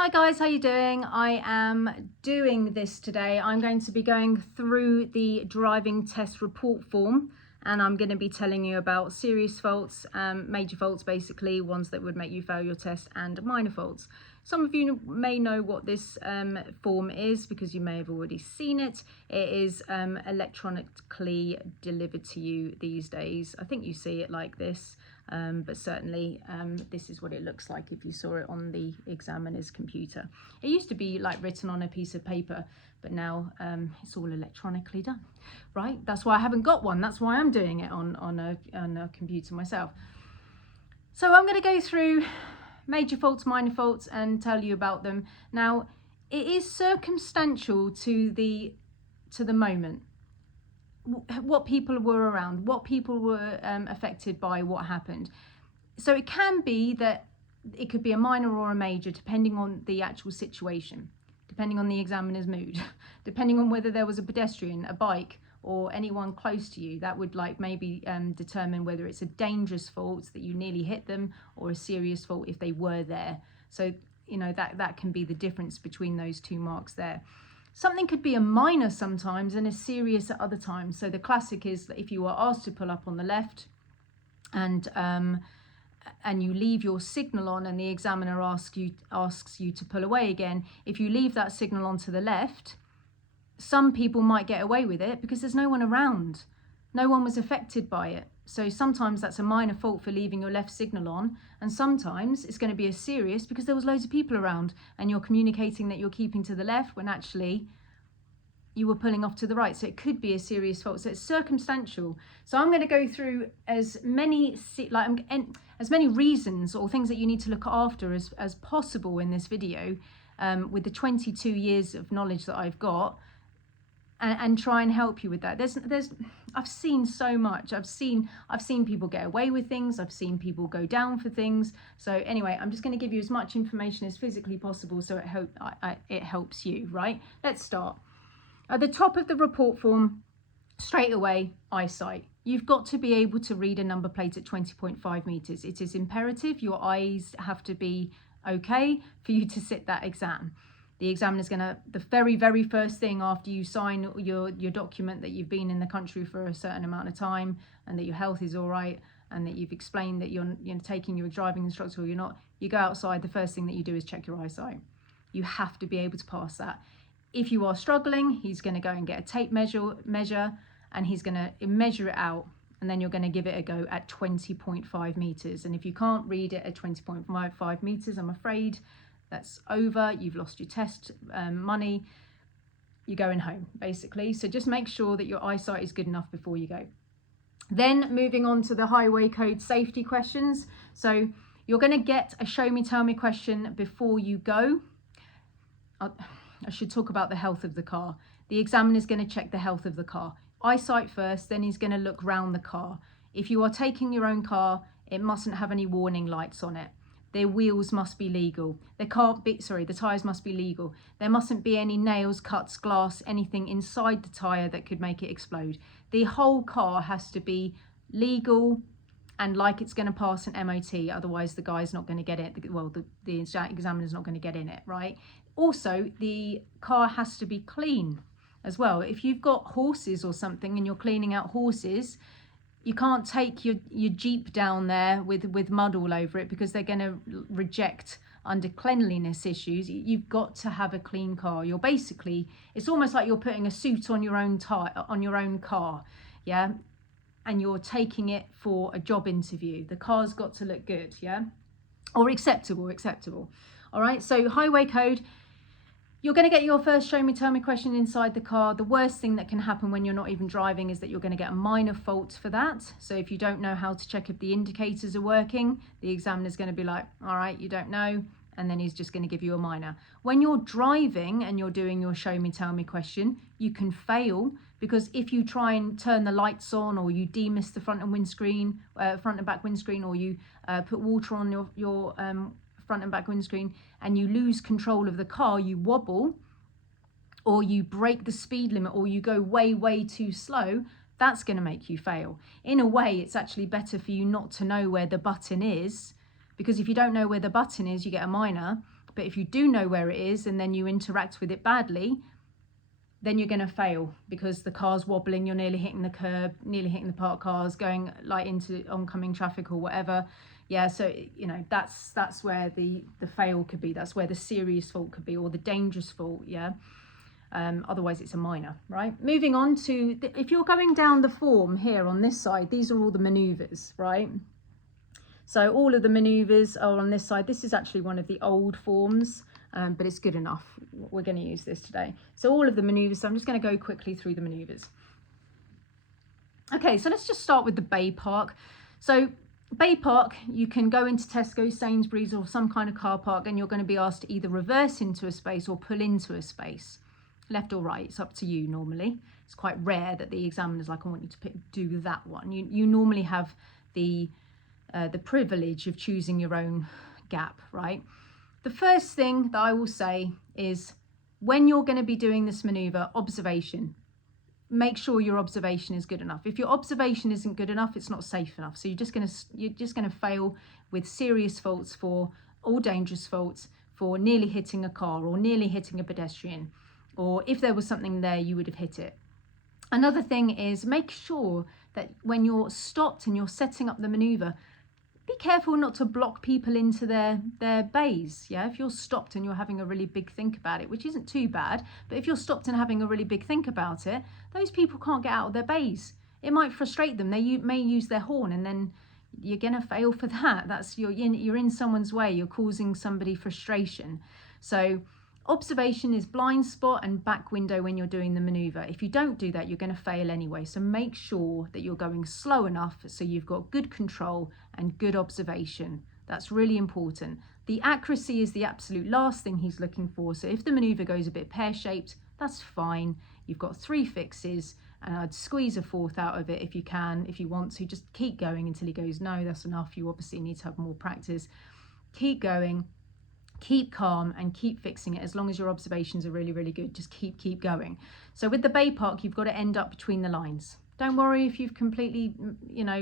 Hi guys, how you doing? I am doing this today. I'm going to be going through the driving test report form, and I'm going to be telling you about serious faults, major faults basically, ones that would make you fail your test, and minor faults. Some of you may know what this form is because you may have already seen it. It is electronically delivered to you these days. I think you see it like this. But certainly this is what it looks like if you saw it on the examiner's computer. It used to be like written on a piece of paper, but now it's all electronically done, right? That's why I haven't got one. That's why I'm doing it on a computer myself. So I'm going to go through major faults, minor faults, and tell you about them. Now, it is circumstantial to the moment. What people were around, what people were affected by what happened. So it can be that it could be a minor or a major depending on the actual situation, depending on the examiner's mood, depending on whether there was a pedestrian, a bike, or anyone close to you. That would maybe determine whether it's a dangerous fault that you nearly hit them, or a serious fault if they were there. So that can be the difference between those two marks there. Something could be a minor sometimes and a serious at other times. So the classic is that if you are asked to pull up on the left and you leave your signal on and the examiner asks you to pull away again, if you leave that signal on to the left, some people might get away with it because there's no one around. No one was affected by it. So sometimes that's a minor fault for leaving your left signal on, and sometimes it's going to be a serious because there was loads of people around and you're communicating that you're keeping to the left when actually you were pulling off to the right. So it could be a serious fault. So it's circumstantial. So I'm going to go through as many reasons or things that you need to look after as possible in this video, with the 22 years of knowledge that I've got. And try and help you with that. I've seen so much. I've seen people get away with things. I've seen people go down for things. So anyway, I'm just going to give you as much information as physically possible so it helps you, right? Let's start. At the top of the report form, straight away, eyesight. You've got to be able to read a number plate at 20.5 meters. It is imperative. Your eyes have to be okay for you to sit that exam. The examiner's going to, the very, very first thing after you sign your document that you've been in the country for a certain amount of time and that your health is all right and that you've explained that you're taking your driving instructor or you're not, you go outside, the first thing that you do is check your eyesight. You have to be able to pass that. If you are struggling, he's going to go and get a tape measure and he's going to measure it out, and then you're going to give it a go at 20.5 meters. And if you can't read it at 20.5 meters, I'm afraid that's over. You've lost your test money. You're going home, basically. So just make sure that your eyesight is good enough before you go. Then moving on to the highway code safety questions. So you're going to get a show me, tell me question before you go. I should talk about the health of the car. The examiner is going to check the health of the car. Eyesight first, then he's going to look round the car. If you are taking your own car, it mustn't have any warning lights on it. Their wheels must be legal. The tyres must be legal. There mustn't be any nails, cuts, glass, anything inside the tyre that could make it explode. The whole car has to be legal and like it's going to pass an MOT. Otherwise, the guy's not going to get it. Well, the examiner's not going to get in it, right? Also, the car has to be clean as well. If you've got horses or something and you're cleaning out horses, you can't take your Jeep down there with mud all over it because they're going to reject under cleanliness issues. You've got to have a clean car. It's almost like you're putting a suit on your own car, yeah? And you're taking it for a job interview. The car's got to look good, yeah? Or acceptable. All right, so highway code. You're going to get your first show me, tell me question inside the car. The worst thing that can happen when you're not even driving is that you're going to get a minor fault for that. So if you don't know how to check if the indicators are working, the examiner's going to be like, all right, you don't know. And then he's just going to give you a minor. When you're driving and you're doing your show me, tell me question, you can fail because if you try and turn the lights on or you demist the front and back windscreen, or you put water on your front and back windscreen and you lose control of the car, you wobble or you break the speed limit or you go way too slow, that's going to make you fail. In a way, it's actually better for you not to know where the button is, because if you don't know where the button is, you get a minor. But if you do know where it is and then you interact with it badly, then you're going to fail because the car's wobbling, you're nearly hitting the curb, nearly hitting the parked cars, going like into oncoming traffic or whatever. Yeah, so you know, that's where the fail could be. That's where the serious fault could be, or the dangerous fault. Yeah. Otherwise it's a minor, right? Moving on to if you're going down the form here on this side, these are all the maneuvers, right? So all of the maneuvers are on this side. This is actually one of the old forms, but it's good enough. We're going to use this today. So all of the maneuvers, so I'm just going to go quickly through the maneuvers. Okay, so let's just start with the bay park. So bay park, you can go into Tesco, Sainsbury's or some kind of car park and you're going to be asked to either reverse into a space or pull into a space. Left or right, it's up to you normally. It's quite rare that the examiner's like, I want you to do that one. You normally have the privilege of choosing your own gap, right? The first thing that I will say is when you're going to be doing this maneuver, observation. Make sure your observation is good enough. If your observation isn't good enough, it's not safe enough. So you're just going to fail with serious faults for all dangerous faults for nearly hitting a car or nearly hitting a pedestrian. Or if there was something there, you would have hit it. Another thing is make sure that when you're stopped and you're setting up the maneuver, be careful not to block people into their bays. Yeah, if you're stopped and you're having a really big think about it, which isn't too bad, but if you're stopped and having a really big think about it, those people can't get out of their bays. It might frustrate them. They may use their horn, and then you're gonna fail for that. That's you're in someone's way. You're causing somebody frustration. So observation is blind spot and back window when you're doing the maneuver. If you don't do that, you're going to fail anyway. So make sure that you're going slow enough so you've got good control and good observation. That's really important. The accuracy is the absolute last thing he's looking for. So if the maneuver goes a bit pear-shaped, that's fine. You've got 3 fixes and I'd squeeze a 4th out of it if you can. If you want to, just keep going until he goes, no, that's enough. You obviously need to have more practice. Keep going. Keep calm and keep fixing it. As long as your observations are really, really good, just keep going. So with the bay park, you've got to end up between the lines. Don't worry if you've completely,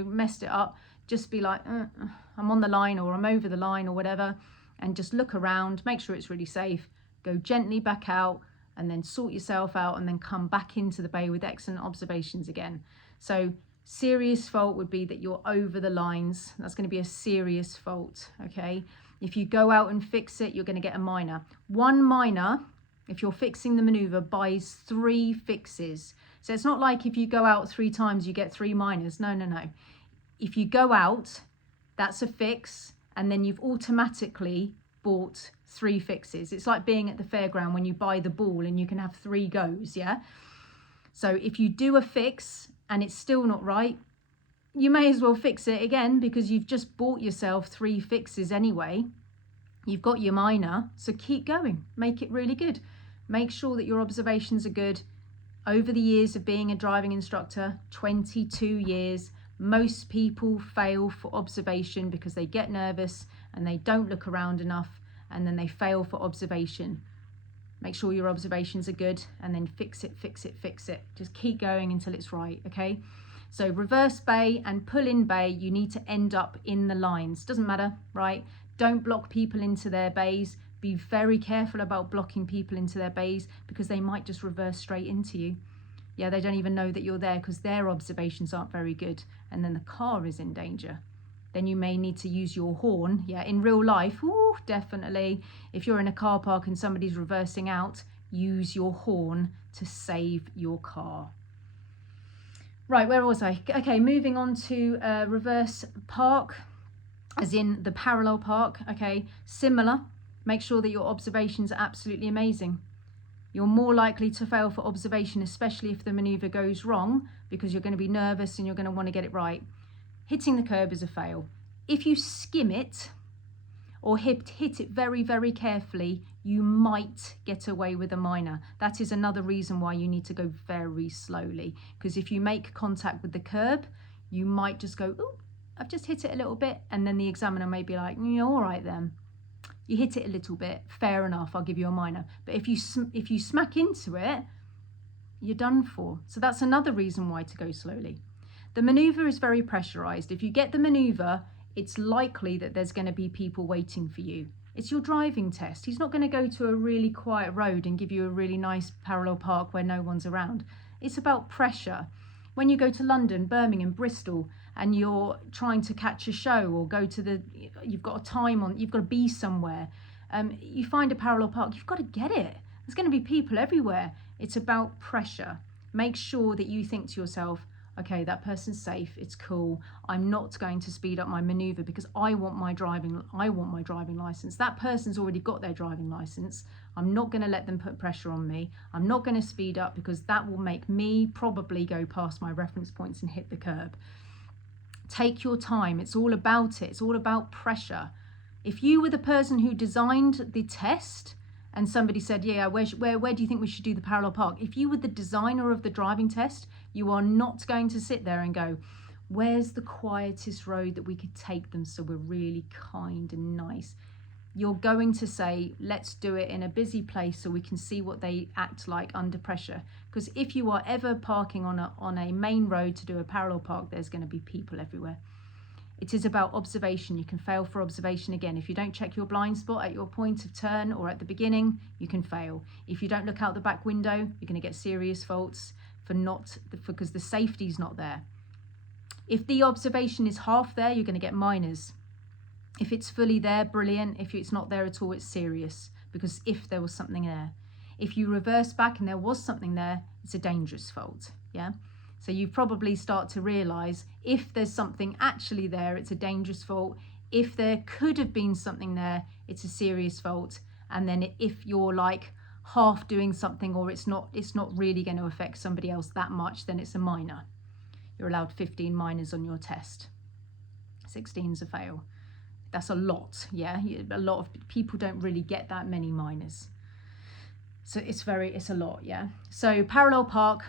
messed it up. Just be like, I'm on the line or I'm over the line or whatever, and just look around, make sure it's really safe, go gently back out and then sort yourself out and then come back into the bay with excellent observations again. So serious fault would be that you're over the lines. That's going to be a serious fault, okay? If you go out and fix it, you're going to get a minor. 1 minor, if you're fixing the maneuver, buys 3 fixes. So it's not like if you go out 3 times, you get 3 minors. No. If you go out, that's a fix, and then you've automatically bought 3 fixes. It's like being at the fairground when you buy the ball and you can have 3 goes, yeah? So if you do a fix and it's still not right, you may as well fix it again because you've just bought yourself 3 fixes anyway. You've got your minor, so keep going. Make it really good. Make sure that your observations are good. Over the years of being a driving instructor, 22 years, most people fail for observation because they get nervous and they don't look around enough, and then they fail for observation. Make sure your observations are good and then fix it. Just keep going until it's right, okay? So reverse bay and pull in bay, you need to end up in the lines. Doesn't matter, right? Don't block people into their bays. Be very careful about blocking people into their bays because they might just reverse straight into you. Yeah, they don't even know that you're there because their observations aren't very good, and then the car is in danger. Then you may need to use your horn. Yeah, in real life, ooh, definitely. If you're in a car park and somebody's reversing out, use your horn to save your car. Right, where was I? Okay, moving on to reverse park, as in the parallel park. Okay, similar. Make sure that your observations are absolutely amazing. You're more likely to fail for observation, especially if the maneuver goes wrong, because you're going to be nervous and you're going to want to get it right. Hitting the curb is a fail. If you skim it or hit it very, very carefully, you might get away with a minor. That is another reason why you need to go very slowly, because if you make contact with the curb, you might just go, oh, I've just hit it a little bit, and then the examiner may be like, yeah, all right then. You hit it a little bit, fair enough, I'll give you a minor. But if you smack into it, you're done for. So that's another reason why to go slowly. The maneuver is very pressurized. If you get the maneuver, it's likely that there's going to be people waiting for you. It's your driving test. He's not going to go to a really quiet road and give you a really nice parallel park where no one's around. It's about pressure. When you go to London, Birmingham, Bristol, and you're trying to catch a show or go to you've got a time on, you've got to be somewhere, you find a parallel park, you've got to get it. There's going to be people everywhere. It's about pressure. Make sure that you think to yourself, okay, that person's safe, it's cool. I'm not going to speed up my maneuver because I want my driving license. That person's already got their driving license. I'm not going to let them put pressure on me. I'm not going to speed up because that will make me probably go past my reference points and hit the curb. Take your time. It's all about it. It's all about pressure. If you were the person who designed the test and somebody said, yeah, where do you think we should do the parallel park? If you were the designer of the driving test, you are not going to sit there and go, where's the quietest road that we could take them so we're really kind and nice? You're going to say, let's do it in a busy place so we can see what they act like under pressure. Because if you are ever parking on a main road to do a parallel park, there's going to be people everywhere. It is about observation. You can fail for observation again. If you don't check your blind spot at your point of turn or at the beginning, you can fail. If you don't look out the back window, you're going to get serious faults because the safety's not there. If the observation is half there, you're going to get minors. If it's fully there, brilliant. If it's not there at all, it's serious, because if there was something there. If you reverse back and there was something there, it's a dangerous fault, yeah? So you probably start to realise if there's something actually there, it's a dangerous fault. If there could have been something there, it's a serious fault. And then if you're like half doing something or it's not really going to affect somebody else that much, then it's a minor. You're allowed 15 minors on your test. 16's a fail. That's a lot, yeah? A lot of people don't really get that many minors. So it's a lot, yeah? So parallel park,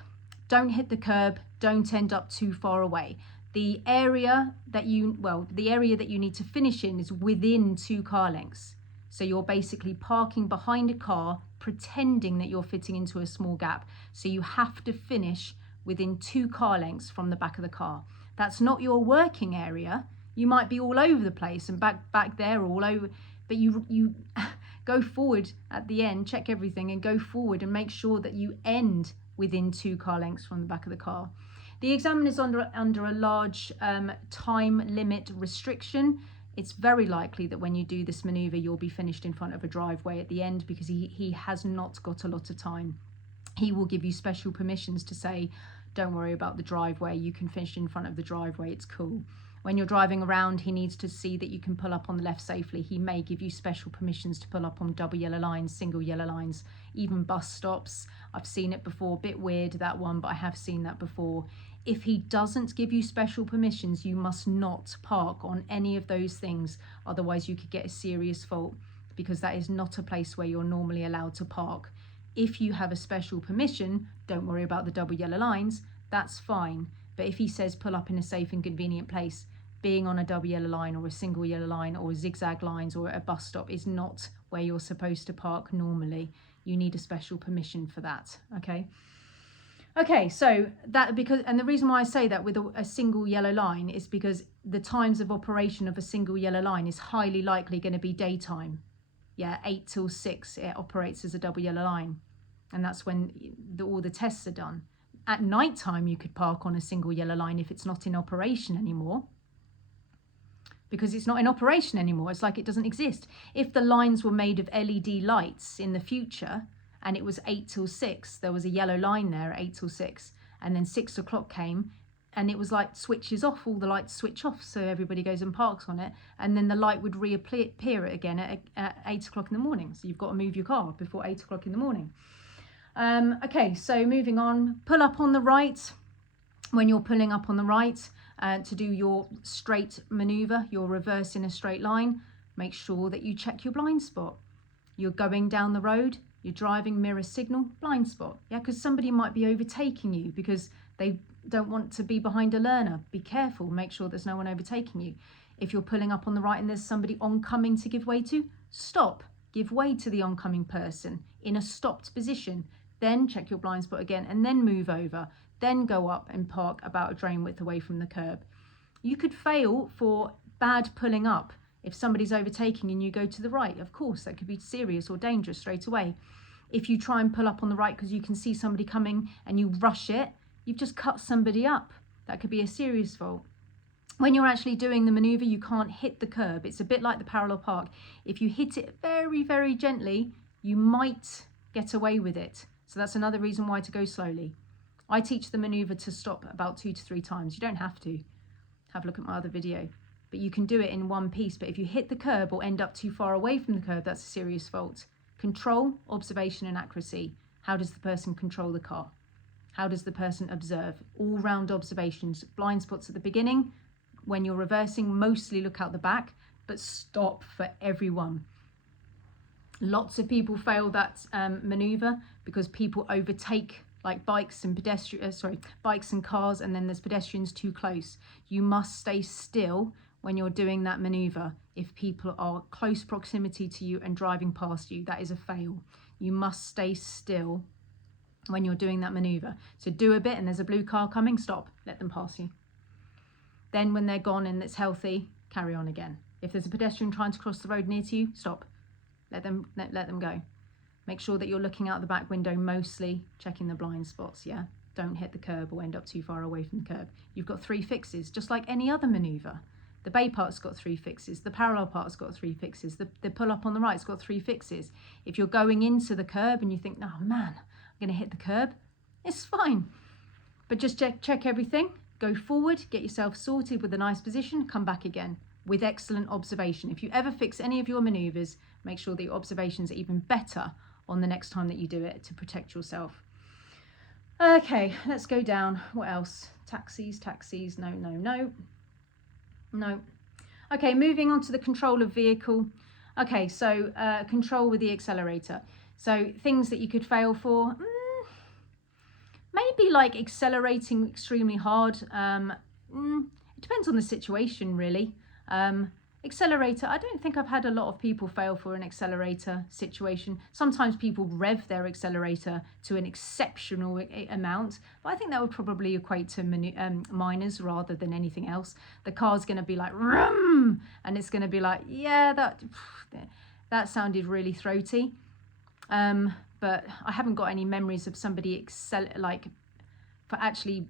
don't hit the curb, don't end up too far away. The area that you need to finish in is within 2 car lengths. So you're basically parking behind a car, pretending that you're fitting into a small gap. So you have to finish within 2 car lengths from the back of the car. That's not your working area. You might be all over the place and back there all over, but you go forward at the end, check everything and go forward and make sure that you end within 2 car lengths from the back of the car. The examiner's under a large time limit restriction. It's very likely that when you do this manoeuvre, you'll be finished in front of a driveway at the end because he has not got a lot of time. He will give you special permissions to say, don't worry about the driveway, you can finish in front of the driveway, it's cool. When you're driving around, he needs to see that you can pull up on the left safely. He may give you special permissions to pull up on double yellow lines, single yellow lines, even bus stops. I've seen it before, a bit weird that one, but I have seen that before. If he doesn't give you special permissions, you must not park on any of those things. Otherwise, you could get a serious fault because that is not a place where you're normally allowed to park. If you have a special permission, don't worry about the double yellow lines, that's fine. But if he says pull up in a safe and convenient place, being on a double yellow line or a single yellow line or zigzag lines or a bus stop is not where you're supposed to park normally. You need a special permission for that, okay? Okay, so and the reason why I say that with a single yellow line is because the times of operation of a single yellow line is highly likely going to be daytime. Yeah, 8 till 6, it operates as a double yellow line. And that's when all the tests are done. At night time, you could park on a single yellow line if it's not in operation anymore. Because it's not in operation anymore. It's like it doesn't exist. If the lines were made of LED lights in the future and it was 8 till 6, there was a yellow line there at 8 till 6, and then 6 o'clock came and it was like switches off, all the lights switch off, so everybody goes and parks on it, and then the light would reappear again at 8 o'clock in the morning. So you've got to move your car before 8 o'clock in the morning. Okay, so moving on, pull up on the right. When you're pulling up on the right, to do your straight maneuver, your reverse in a straight line, make sure that you check your blind spot. You're going down the road, you're driving, mirror signal, blind spot. Yeah, because somebody might be overtaking you because they don't want to be behind a learner. Be careful, make sure there's no one overtaking you. If you're pulling up on the right and there's somebody oncoming to give way to, stop, give way to the oncoming person in a stopped position. Then check your blind spot again and then move over. Then go up and park about a drain width away from the curb. You could fail for bad pulling up. If somebody's overtaking and you go to the right, of course, that could be serious or dangerous straight away. If you try and pull up on the right because you can see somebody coming and you rush it, you've just cut somebody up. That could be a serious fault. When you're actually doing the maneuver, you can't hit the curb. It's a bit like the parallel park. If you hit it very, very gently, you might get away with it. So that's another reason why to go slowly. I teach the maneuver to stop about 2 to 3 times. You don't have to. Have a look at my other video. But you can do it in one piece. But if you hit the curb or end up too far away from the curb, that's a serious fault. Control, observation and accuracy. How does the person control the car? How does the person observe? All-round observations. Blind spots at the beginning. When you're reversing, mostly look out the back, but stop for everyone. Lots of people fail that maneuver because people overtake like bikes and bikes and cars, and then there's pedestrians too close. You must stay still when you're doing that maneuver. If people are close proximity to you and driving past you, that is a fail. You must stay still when you're doing that maneuver. So do a bit and there's a blue car coming, stop, let them pass you. Then when they're gone and it's healthy, carry on again. If there's a pedestrian trying to cross the road near to you, stop. Let them go. Make sure that you're looking out the back window mostly, checking the blind spots, yeah? Don't hit the curb or end up too far away from the curb. You've got 3 fixes, just like any other maneuver. The bay part's got 3 fixes. The parallel part's got 3 fixes. The pull up on the right's got 3 fixes. If you're going into the curb and you think, oh man, I'm going to hit the curb, it's fine. But just check everything. Go forward, get yourself sorted with a nice position, come back again with excellent observation. If you ever fix any of your maneuvers, make sure that your observations are even better on the next time that you do it to protect yourself. Okay, let's go down. What else? Taxis, no. Okay, moving on to the control of vehicle. Okay, so control with the accelerator. So things that you could fail for. Maybe like accelerating extremely hard. It depends on the situation, really. Accelerator, I don't think I've had a lot of people fail for an accelerator situation. Sometimes people rev their accelerator to an exceptional amount, but I think that would probably equate to minors rather than anything else. The car's going to be like, vroom, and it's going to be like, yeah, that sounded really throaty. But I haven't got any memories of somebody for actually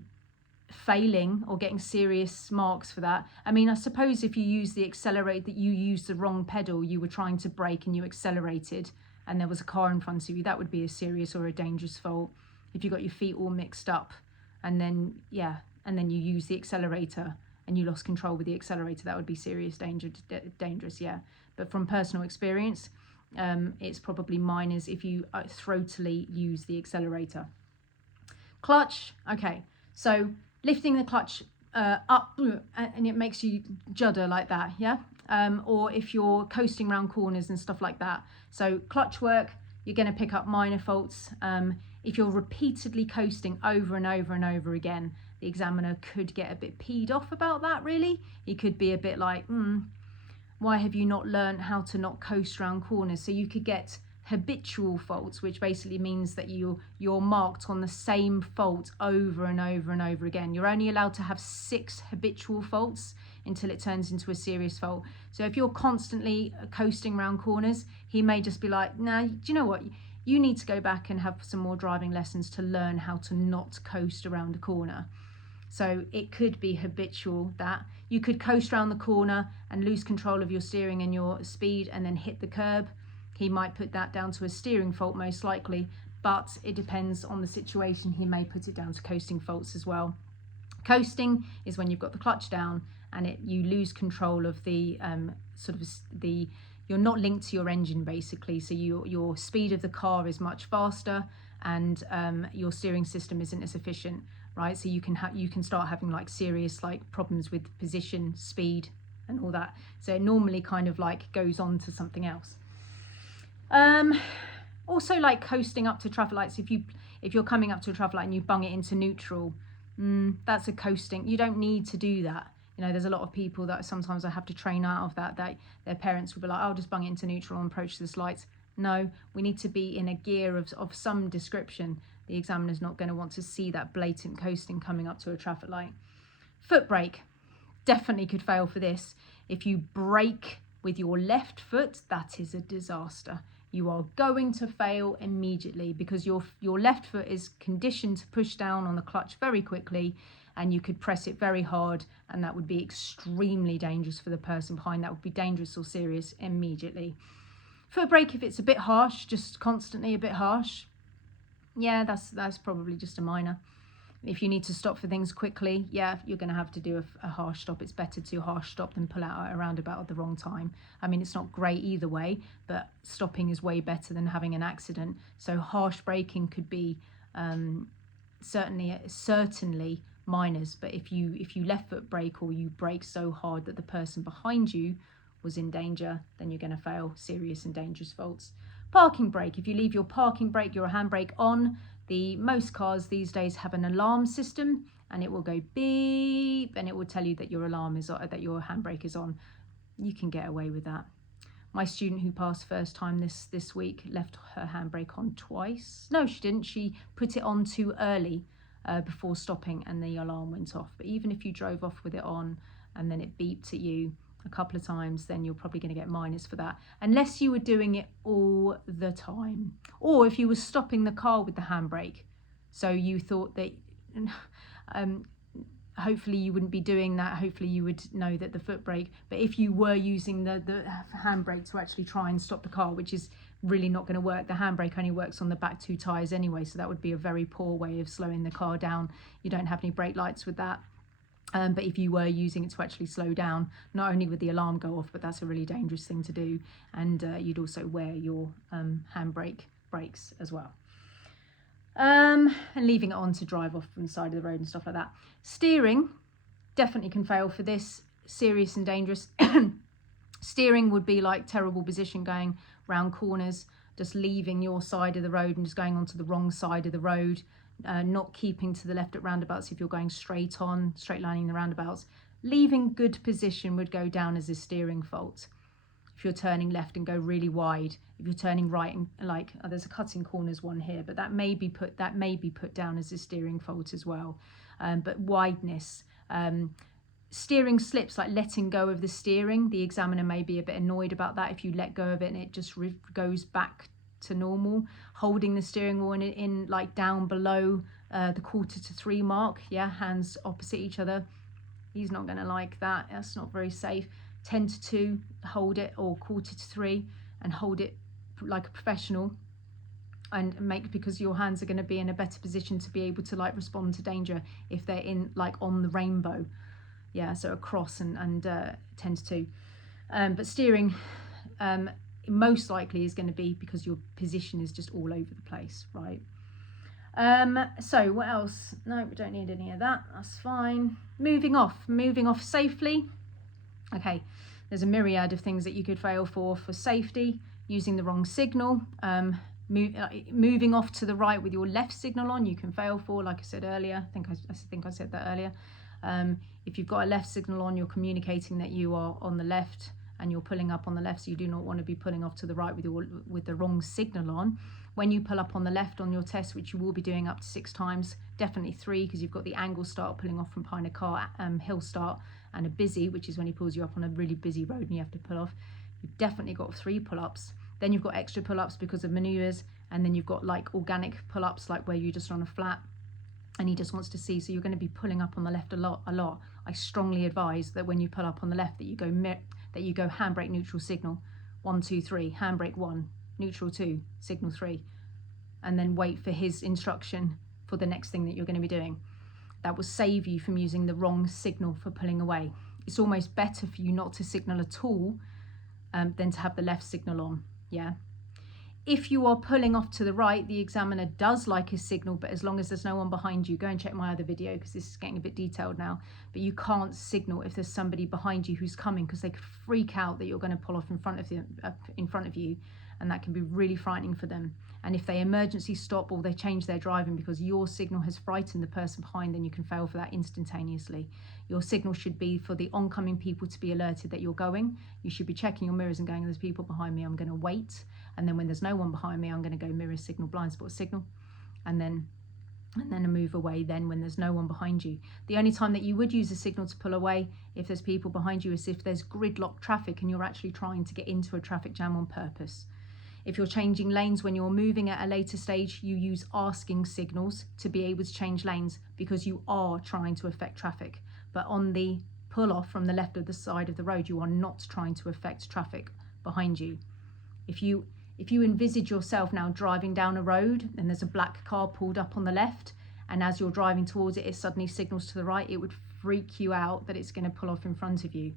failing or getting serious marks for that. I mean, I suppose if you use the accelerator, that you used the wrong pedal, you were trying to brake and you accelerated and there was a car in front of you, that would be a serious or a dangerous fault. If you got your feet all mixed up and then you use the accelerator and you lost control with the accelerator, that would be serious dangerous, yeah. But from personal experience, it's probably minors if you throatily use the accelerator. Clutch, okay, so lifting the clutch up and it makes you judder like that, yeah? Or if you're coasting around corners and stuff like that. So clutch work, you're going to pick up minor faults. If you're repeatedly coasting over and over and over again, the examiner could get a bit peed off about that, really. He could be a bit like, why have you not learned how to not coast around corners? So you could get habitual faults, which basically means that you're marked on the same fault over and over and over again. You're only allowed to have 6 habitual faults until it turns into a serious fault. So if you're constantly coasting around corners, he may just be like, nah, do you know what? You need to go back and have some more driving lessons to learn how to not coast around a corner. So it could be habitual that you could coast around the corner and lose control of your steering and your speed and then hit the curb. He might put that down to a steering fault most likely, but it depends on the situation. He may put it down to coasting faults as well. Coasting is when you've got the clutch down and you lose control of the you're not linked to your engine basically. So your speed of the car is much faster and your steering system isn't as efficient. Right, so you can start having like serious problems with position, speed, and all that. So it normally kind of goes on to something else. Also like coasting up to traffic lights. If you're coming up to a traffic light and you bung it into neutral, that's a coasting. You don't need to do that. You know, there's a lot of people that sometimes I have to train out of that their parents will be like, I'll just bung it into neutral and approach this light. No, we need to be in a gear of some description. The examiner's not going to want to see that blatant coasting coming up to a traffic light. Foot brake, definitely could fail for this. If you brake with your left foot, that is a disaster. You are going to fail immediately because your left foot is conditioned to push down on the clutch very quickly, and you could press it very hard, and that would be extremely dangerous for the person behind. That would be dangerous or serious immediately. Foot brake, if it's a bit harsh, just constantly a bit harsh, yeah, that's probably just a minor. If you need to stop for things quickly, yeah, you're going to have to do a harsh stop. It's better to harsh stop than pull out at a roundabout at the wrong time. I mean, it's not great either way, but stopping is way better than having an accident. So harsh braking could be certainly minors. But if you left foot brake, or you brake so hard that the person behind you was in danger, then you're going to fail serious and dangerous faults. Parking brake. If you leave your parking brake, your handbrake on, most cars these days have an alarm system, and it will go beep, and it will tell you that your alarm is that your handbrake is on. You can get away with that. My student who passed first time this week left her handbrake on twice. No, she didn't. She put it on too early before stopping, and the alarm went off. But even if you drove off with it on and then it beeped at you a couple of times, then you're probably going to get minors for that, unless you were doing it all the time, or if you were stopping the car with the handbrake. So you thought that hopefully you wouldn't be doing that. Hopefully you would know that the foot brake, but if you were using the handbrake to actually try and stop the car, which is really not going to work. The handbrake only works on the back two tires anyway, so that would be a very poor way of slowing the car down. You don't have any brake lights with that. But if you were using it to actually slow down, not only would the alarm go off, but that's a really dangerous thing to do. And you'd also wear your handbrake brakes as well. And leaving it on to drive off from the side of the road and stuff like that. Steering definitely can fail for this, serious and dangerous. Steering would be like terrible position, going round corners, just leaving your side of the road and just going onto the wrong side of the road. Not keeping to the left at roundabouts if you're going straight lining the roundabouts. Leaving good position would go down as a steering fault. If you're turning left and go really wide, if you're turning right and there's a cutting corners one here, but that may be put down as a steering fault as well. But wideness, steering slips, like letting go of the steering, the examiner may be a bit annoyed about that if you let go of it and it just goes back to normal. Holding the steering wheel in like down below the 2:45 mark, yeah, hands opposite each other, he's not going to like that. That's not very safe. 10 to 2, hold it, or 2:45, and hold it like a professional, and because your hands are going to be in a better position to be able to like respond to danger if they're in like on the rainbow, yeah, so across and 10 to 2. But steering most likely is going to be because your position is just all over the place, right? So what else? No, we don't need any of that. That's fine. Moving off safely. Okay, there's a myriad of things that you could fail for safety. Using the wrong signal, moving off to the right with your left signal on, you can fail for. Like I said earlier, I think I said that earlier. If you've got a left signal on, you're communicating that you are on the left, and you're pulling up on the left, so you do not want to be pulling off to the right with the wrong signal on. When you pull up on the left on your test, which you will be doing up to 6 times, definitely 3, because you've got the angle start pulling off from behind a car, hill start, and a busy, which is when he pulls you up on a really busy road and you have to pull off. You've definitely got 3 pull-ups. Then you've got extra pull-ups because of maneuvers, and then you've got like organic pull-ups, like where you're just on a flat and he just wants to see. So you're going to be pulling up on the left a lot. I strongly advise that when you pull up on the left, that you go handbrake, neutral, signal 1 2 3, handbrake 1, neutral 2, signal 3, and then wait for his instruction for the next thing that you're going to be doing. That will save you from using the wrong signal for pulling away. It's almost better for you not to signal at all than to have the left signal on. Yeah. If you are pulling off to the right, the examiner does like a signal, but as long as there's no one behind you, go and check my other video because this is getting a bit detailed now, but you can't signal if there's somebody behind you who's coming, because they could freak out that you're going to pull off in front of you, and that can be really frightening for them. And if they emergency stop or they change their driving because your signal has frightened the person behind, then you can fail for that instantaneously. Your signal should be for the oncoming people to be alerted that you're going. You should be checking your mirrors and going, there's people behind me, I'm going to wait. And then when there's no one behind me, I'm going to go mirror signal, blind spot signal. And then and then a move away then when there's no one behind you. The only time that you would use a signal to pull away if there's people behind you is if there's gridlock traffic and you're actually trying to get into a traffic jam on purpose. If you're changing lanes when you're moving at a later stage, you use asking signals to be able to change lanes because you are trying to affect traffic. But on the pull off from the left of the side of the road, you are not trying to affect traffic behind you. If you envisage yourself now driving down a road and there's a black car pulled up on the left, and as you're driving towards it, it suddenly signals to the right, it would freak you out that it's going to pull off in front of you.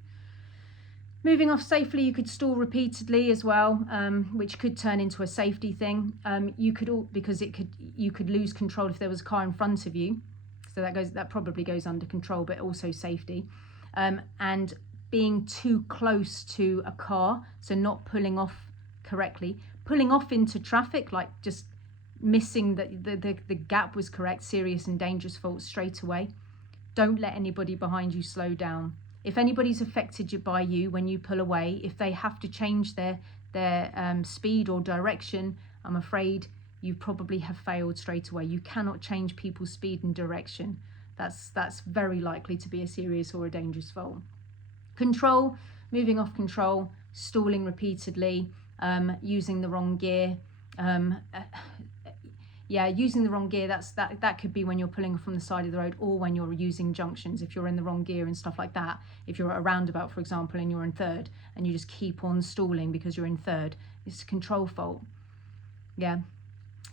Moving off safely, you could stall repeatedly as well, which could turn into a safety thing. You could lose control if there was a car in front of you, so that probably goes under control, but also safety. And being too close to a car, so not pulling off correctly, pulling off into traffic, like just missing that the gap was correct, serious and dangerous faults straight away. Don't let anybody behind you slow down. If anybody's affected by you when you pull away, if they have to change their speed or direction, I'm afraid you probably have failed straight away. You cannot change people's speed and direction. That's very likely to be a serious or a dangerous fault. Control, moving off control, stalling repeatedly, using the wrong gear. Using the wrong gear, that could be when you're pulling from the side of the road, or when you're using junctions, if you're in the wrong gear and stuff like that. If you're at a roundabout, for example, and you're in third and you just keep on stalling because you're in third, it's a control fault. Yeah.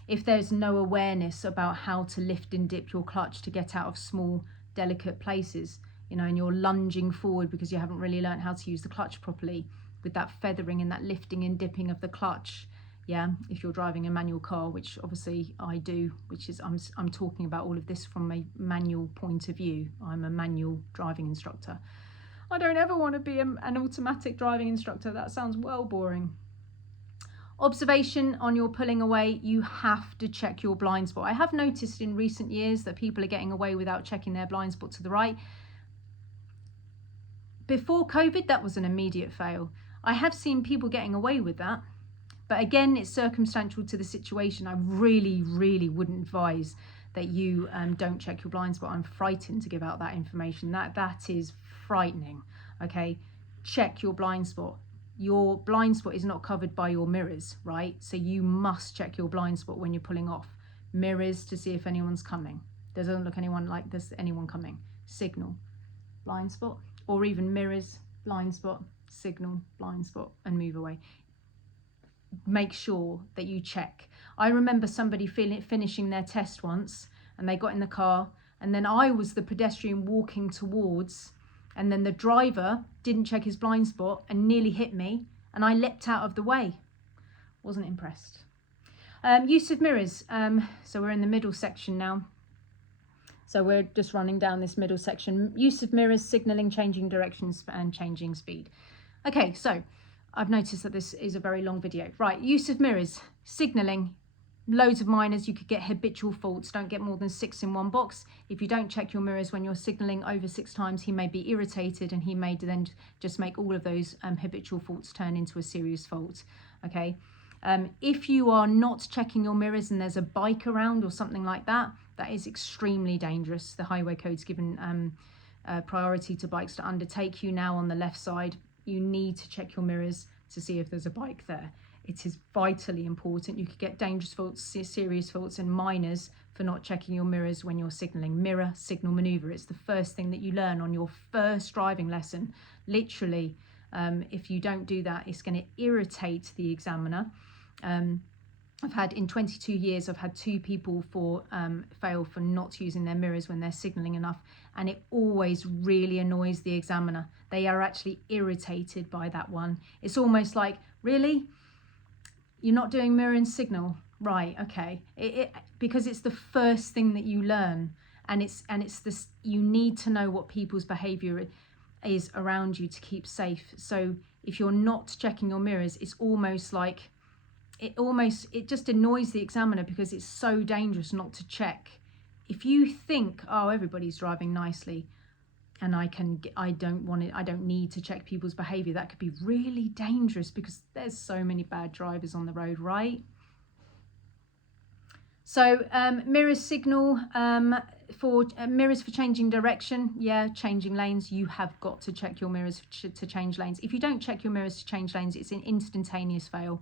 If there's no awareness about how to lift and dip your clutch to get out of small, delicate places, and you're lunging forward because you haven't really learned how to use the clutch properly, with that feathering and that lifting and dipping of the clutch. Yeah, if you're driving a manual car, which obviously I do, which is I'm talking about all of this from a manual point of view. I'm a manual driving instructor. I don't ever want to be an automatic driving instructor. That sounds well boring. Observation on your pulling away, you have to check your blind spot. I have noticed in recent years that people are getting away without checking their blind spot to the right. Before COVID, that was an immediate fail. I have seen people getting away with that. But again, it's circumstantial to the situation. I really, really wouldn't advise that you don't check your blind spot. I'm frightened to give out that information. That is frightening. Okay, check your blind spot. Your blind spot is not covered by your mirrors, right? So you must check your blind spot when you're pulling off. Mirrors to see if anyone's coming. Doesn't look anyone like there's anyone coming. Signal, blind spot, or even mirrors, blind spot, signal, blind spot, and move away. Make sure that you check. I remember somebody finishing their test once, and they got in the car, and then I was the pedestrian walking towards, and then the driver didn't check his blind spot and nearly hit me, and I leapt out of the way. Wasn't impressed. Use of mirrors. So we're in the middle section now. So we're just running down this middle section. Use of mirrors, signalling, changing directions, and changing speed. Okay, so I've noticed that this is a very long video. Right, use of mirrors, signalling, loads of minors. You could get habitual faults. Don't get more than 6 in one box. If you don't check your mirrors when you're signalling over 6 times, he may be irritated, and he may then just make all of those habitual faults turn into a serious fault. Okay. If you are not checking your mirrors and there's a bike around or something like that, that is extremely dangerous. The highway code's given priority to bikes to undertake you now on the left side. You need to check your mirrors to see if there's a bike there. It is vitally important. You could get dangerous faults, serious faults, and minors for not checking your mirrors when you're signalling. Mirror signal maneuver. It's the first thing that you learn on your first driving lesson. Literally, if you don't do that, it's going to irritate the examiner. I've had, in 22 years, I've had 2 people fail for not using their mirrors when they're signalling enough, and it always really annoys the examiner. They are actually irritated by that one. It's almost like, really? You're not doing mirror and signal? Right, okay. Because it's the first thing that you learn, and it's this, you need to know what people's behavior is around you to keep safe. So if you're not checking your mirrors, it's almost like, it just annoys the examiner because it's so dangerous not to check. If you think, oh, everybody's driving nicely and I don't need to check people's behavior, that could be really dangerous because there's so many bad drivers on the road, right? So mirrors signal for mirrors for changing direction. Yeah, changing lanes. You have got to check your mirrors to change lanes. If you don't check your mirrors to change lanes, it's an instantaneous fail.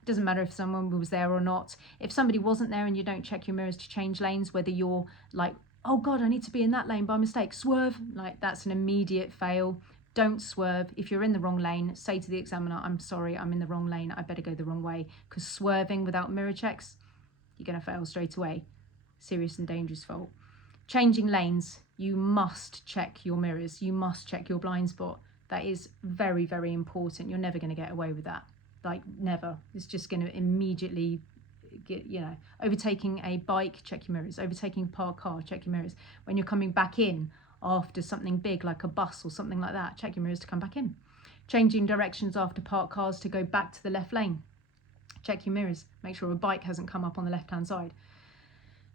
It doesn't matter if someone was there or not. If somebody wasn't there and you don't check your mirrors to change lanes, whether you're like, oh God, I need to be in that lane by mistake, swerve, like that's an immediate fail. Don't swerve. If you're in the wrong lane, say to the examiner, I'm sorry, I'm in the wrong lane. I better go the wrong way, because swerving without mirror checks, you're going to fail straight away. Serious and dangerous fault. Changing lanes, you must check your mirrors. You must check your blind spot. That is very, very important. You're never going to get away with that. Like, never. It's just going to immediately get, you know, overtaking a bike, check your mirrors. Overtaking a parked car, check your mirrors. When you're coming back in after something big like a bus or something like that, check your mirrors to come back in. Changing directions after parked cars to go back to the left lane. Check your mirrors. Make sure a bike hasn't come up on the left-hand side.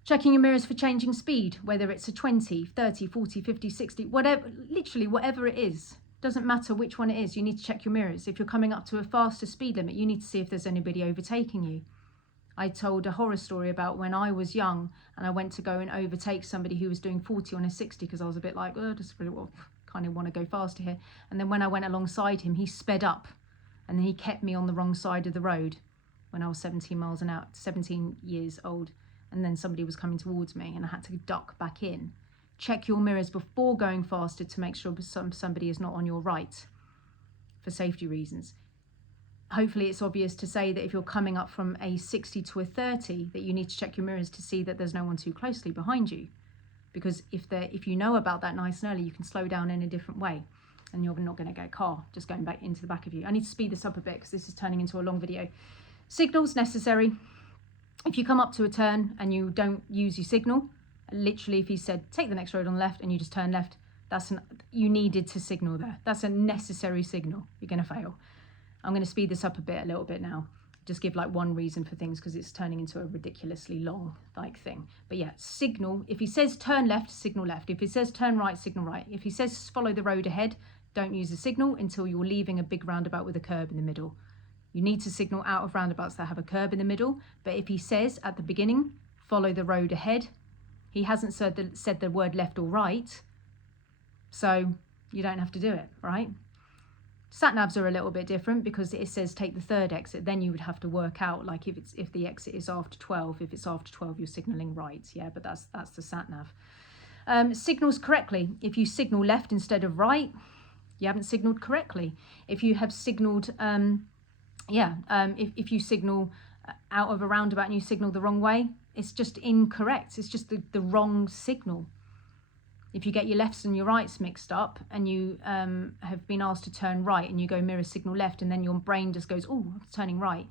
Checking your mirrors for changing speed, whether it's a 20, 30, 40, 50, 60, whatever, literally whatever it is. Doesn't matter which one it is, you need to check your mirrors. If you're coming up to a faster speed limit, you need to see if there's anybody overtaking you. I told a horror story about when I was young and I went to go and overtake somebody who was doing 40 on a 60 because I was a bit like, oh, just really kind of want to go faster here. And then when I went alongside him, he sped up and then he kept me on the wrong side of the road when I was 17 miles an hour, 17 years old. And then somebody was coming towards me and I had to duck back in. Check your mirrors before going faster to make sure somebody is not on your right for safety reasons. Hopefully it's obvious to say that if you're coming up from a 60 to a 30, that you need to check your mirrors to see that there's no one too closely behind you. Because if you know about that nice and early, you can slow down in a different way and you're not going to get a car just going back into the back of you. I need to speed this up a bit because this is turning into a long video. Signals necessary. If you come up to a turn and you don't use your signal, literally if he said take the next road on the left and you just turn left, you needed to signal there. That's a necessary signal. You're going to fail. I'm going to speed this up a little bit now. Just give like one reason for things because it's turning into a ridiculously long like thing. But yeah, signal. If he says turn left, signal left. If he says turn right, signal right. If he says follow the road ahead, don't use the signal until you're leaving a big roundabout with a curb in the middle. You need to signal out of roundabouts that have a curb in the middle. But if he says at the beginning, follow the road ahead, he hasn't said the word left or right. So you don't have to do it, right? Sat-navs are a little bit different because it says take the third exit. Then you would have to work out like if the exit is after 12, if it's after 12, you're signaling right. Yeah, but that's the sat-nav. Signals correctly. If you signal left instead of right, you haven't signaled correctly. If you have signaled, if you signal out of a roundabout and you signal the wrong way, it's just incorrect. It's just the wrong signal. If you get your lefts and your rights mixed up and you have been asked to turn right and you go mirror signal left and then your brain just goes, oh, I'm turning right,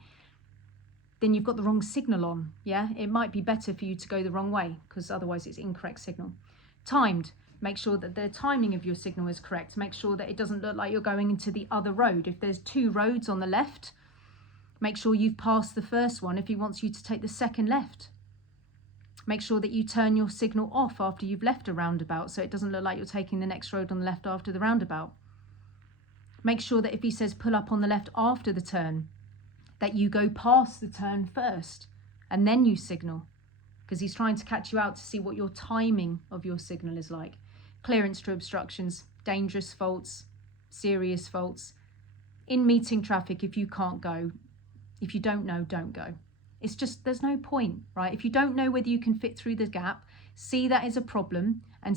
then you've got the wrong signal on. Yeah, it might be better for you to go the wrong way because otherwise it's incorrect signal. Timed. Make sure that the timing of your signal is correct. Make sure that it doesn't look like you're going into the other road. If there's two roads on the left, make sure you've passed the first one if he wants you to take the second left. Make sure that you turn your signal off after you've left a roundabout so it doesn't look like you're taking the next road on the left after the roundabout. Make sure that if he says pull up on the left after the turn, that you go past the turn first and then you signal, because he's trying to catch you out to see what your timing of your signal is like. Clearance to obstructions, dangerous faults, serious faults. In meeting traffic, if you can't go, if you don't know, don't go. It's just, there's no point, right? If you don't know whether you can fit through the gap, see that as a problem and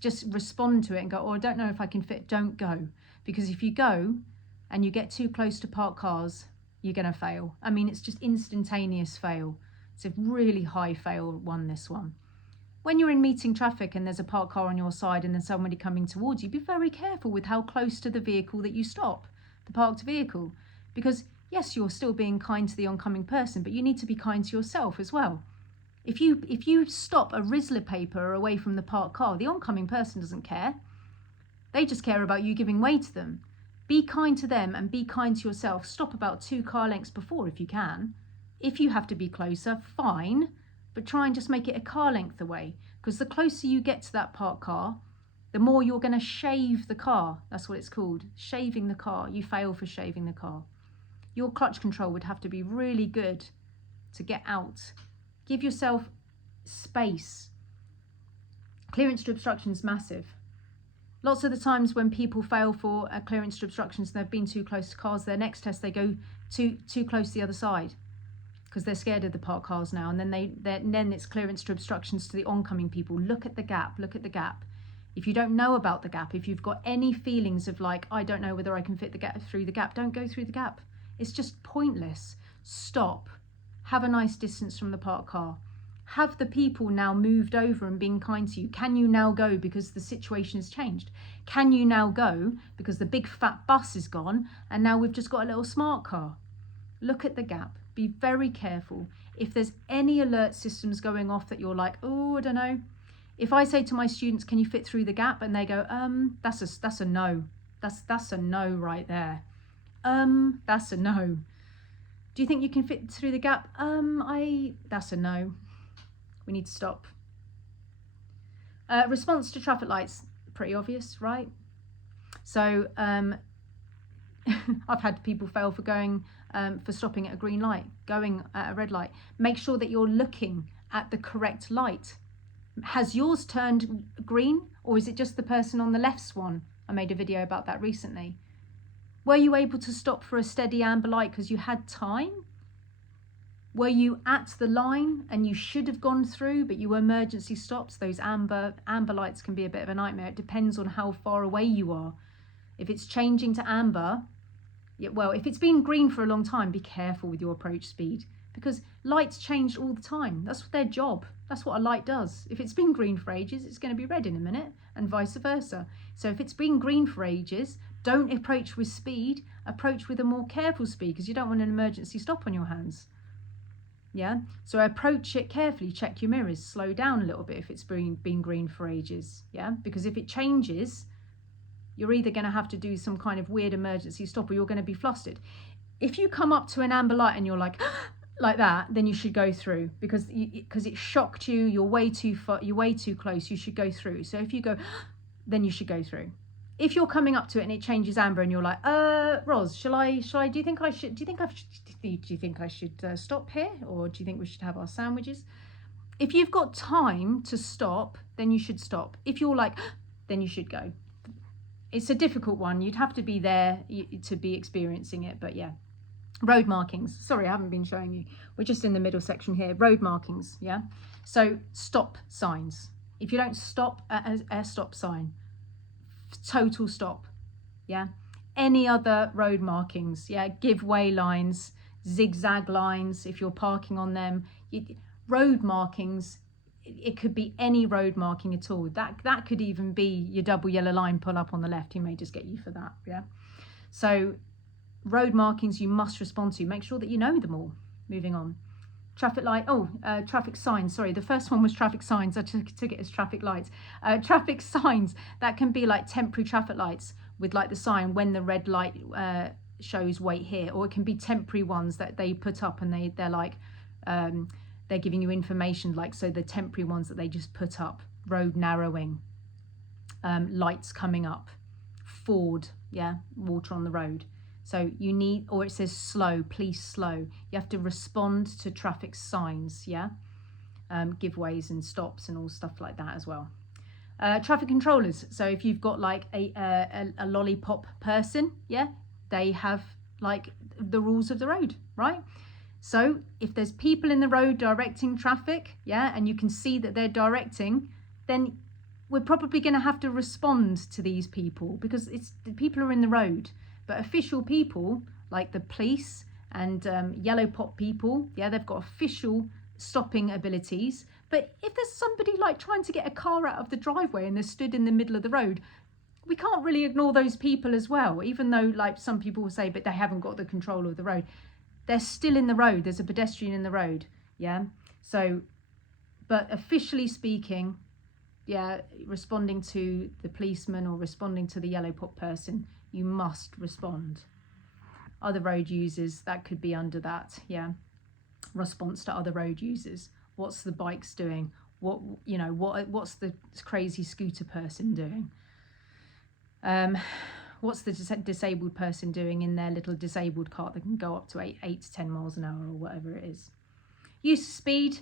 just respond to it and go, oh, I don't know if I can fit, don't go. Because if you go and you get too close to parked cars, you're going to fail. I mean, it's just instantaneous fail. It's a really high fail one, this one. When you're in meeting traffic and there's a parked car on your side and there's somebody coming towards you, be very careful with how close to the vehicle that you stop, the parked vehicle. Because yes, you're still being kind to the oncoming person, but you need to be kind to yourself as well. If you stop a Rizzler paper away from the parked car, the oncoming person doesn't care. They just care about you giving way to them. Be kind to them and be kind to yourself. Stop about 2 car lengths before if you can. If you have to be closer, fine, but try and just make it a car length away, because the closer you get to that parked car, the more you're going to shave the car. That's what it's called, shaving the car. You fail for shaving the car. Your clutch control would have to be really good to get out, Give yourself space. Clearance to obstruction is massive. Lots of the times when people fail for clearance to obstructions, they've been too close to cars, their next test they go too close to the other side because they're scared of the parked cars now, and then it's clearance to obstructions to the oncoming people. Look at the gap, look at the gap. If you don't know about the gap, if you've got any feelings of like, I don't know whether I can fit the gap through the gap, don't go through the gap. It's just pointless. Stop. Have a nice distance from the parked car. Have the people now moved over and being kind to you? Can you now go because the situation has changed? Can you now go because the big fat bus is gone and now we've just got a little smart car? Look at the gap. Be very careful. If there's any alert systems going off that you're like, oh, I don't know. If I say to my students, can you fit through the gap? And they go, that's a no. That's a no right there. That's a no. Do you think you can fit through the gap? That's a no. We need to stop. Response to traffic lights, pretty obvious, right? So I've had people fail for going, for stopping at a green light, going at a red light. Make sure that you're looking at the correct light. Has yours turned green, or is it just the person on the left's one? I made a video about that recently. Were you able to stop for a steady amber light because you had time? Were you at the line and you should have gone through, but you emergency stops? Those amber lights can be a bit of a nightmare. It depends on how far away you are. If it's changing to amber, well, if it's been green for a long time, be careful with your approach speed, because lights change all the time. That's their job. That's what a light does. If it's been green for ages, it's going to be red in a minute, and vice versa. So if it's been green for ages, don't approach with speed, approach with a more careful speed, because you don't want an emergency stop on your hands. Yeah, so approach it carefully, check your mirrors, slow down a little bit if it's been green for ages. Yeah, because if it changes, you're either going to have to do some kind of weird emergency stop or you're going to be flustered. If you come up to an amber light and you're like that, then you should go through, because it shocked you, you're way too far, you're way too close, you should go through. So if you go, then you should go through. If you're coming up to it and it changes amber and you're like, Roz, do you think I should stop here, or do you think we should have our sandwiches? If you've got time to stop, then you should stop. If you're like, then you should go. It's a difficult one. You'd have to be there to be experiencing it, but yeah. Road markings. Sorry, I haven't been showing you. We're just in the middle section here. Road markings, yeah? So stop signs. If you don't stop at a stop sign, total stop, yeah? Any other road markings, yeah? Give way lines, zigzag lines, if you're parking on them. Road markings, it could be any road marking at all. That could even be your double yellow line, pull up on the left. He may just get you for that, yeah? So road markings you must respond to. Make sure that you know them all. Moving on. Traffic light, traffic signs. Sorry, the first one was traffic signs. I took it as traffic lights. Traffic signs, that can be like temporary traffic lights with like the sign when the red light shows wait here, or it can be temporary ones that they put up and they're like, they're giving you information, like, so the temporary ones that they just put up, road narrowing, lights coming up, Ford, yeah, water on the road. So you need, or it says slow, please slow. You have to respond to traffic signs, yeah? Giveaways and stops and all stuff like that as well. Traffic controllers. So if you've got like a lollipop person, yeah, they have like the rules of the road, right? So if there's people in the road directing traffic, yeah, and you can see that they're directing, then we're probably going to have to respond to these people, because the people are in the road. But official people like the police and yellow pop people, yeah, they've got official stopping abilities. But if there's somebody like trying to get a car out of the driveway and they're stood in the middle of the road, we can't really ignore those people as well, even though like some people will say, but they haven't got the control of the road. They're still in the road. There's a pedestrian in the road, yeah? So, but officially speaking, yeah, responding to the policeman or responding to the yellow pop person, you must respond. Other road users, that could be under that, yeah. Response to other road users. What's the bikes doing? What's the crazy scooter person doing? What's the disabled person doing in their little disabled car that can go up to 8 to 10 miles an hour or whatever it is? Use of speed.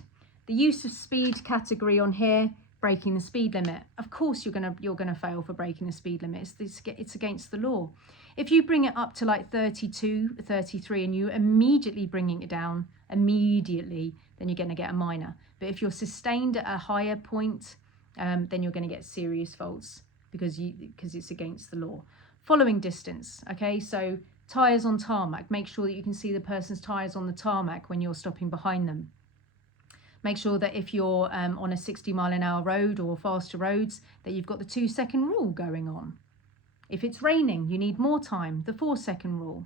The use of speed category on here, breaking the speed limit. Of course you're gonna fail for breaking the speed limit. It's against the law. If you bring it up to like 32, 33 and you're immediately bringing it down, immediately, then you're going to get a minor. But if you're sustained at a higher point, then you're going to get serious faults because it's against the law. Following distance, okay, so tyres on tarmac. Make sure that you can see the person's tyres on the tarmac when you're stopping behind them. Make sure that if you're on a 60-mile-an-hour road or faster roads, that you've got the 2-second rule going on. If it's raining, you need more time, the 4-second rule.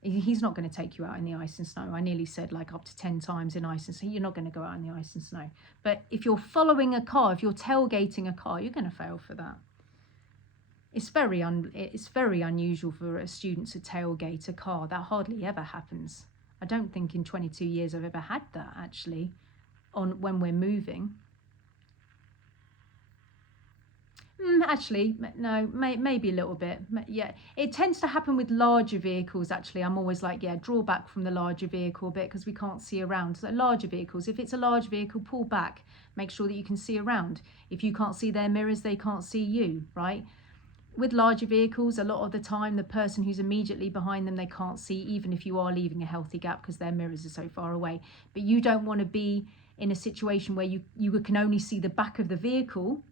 He's not going to take you out in the ice and snow. I nearly said like up to 10 times in ice and snow. You're not going to go out in the ice and snow. But if you're following a car, if you're tailgating a car, you're going to fail for that. It's very unusual for a student to tailgate a car. That hardly ever happens. I don't think in 22 years I've ever had that actually when we're moving. Actually, no, maybe a little bit. Yeah, it tends to happen with larger vehicles. Actually, I'm always like, yeah, draw back from the larger vehicle a bit because we can't see around. So larger vehicles, if it's a large vehicle, pull back. Make sure that you can see around. If you can't see their mirrors, they can't see you, right? With larger vehicles, a lot of the time, the person who's immediately behind them, they can't see, even if you are leaving a healthy gap because their mirrors are so far away. But you don't want to be in a situation where you can only see the back of the vehicle,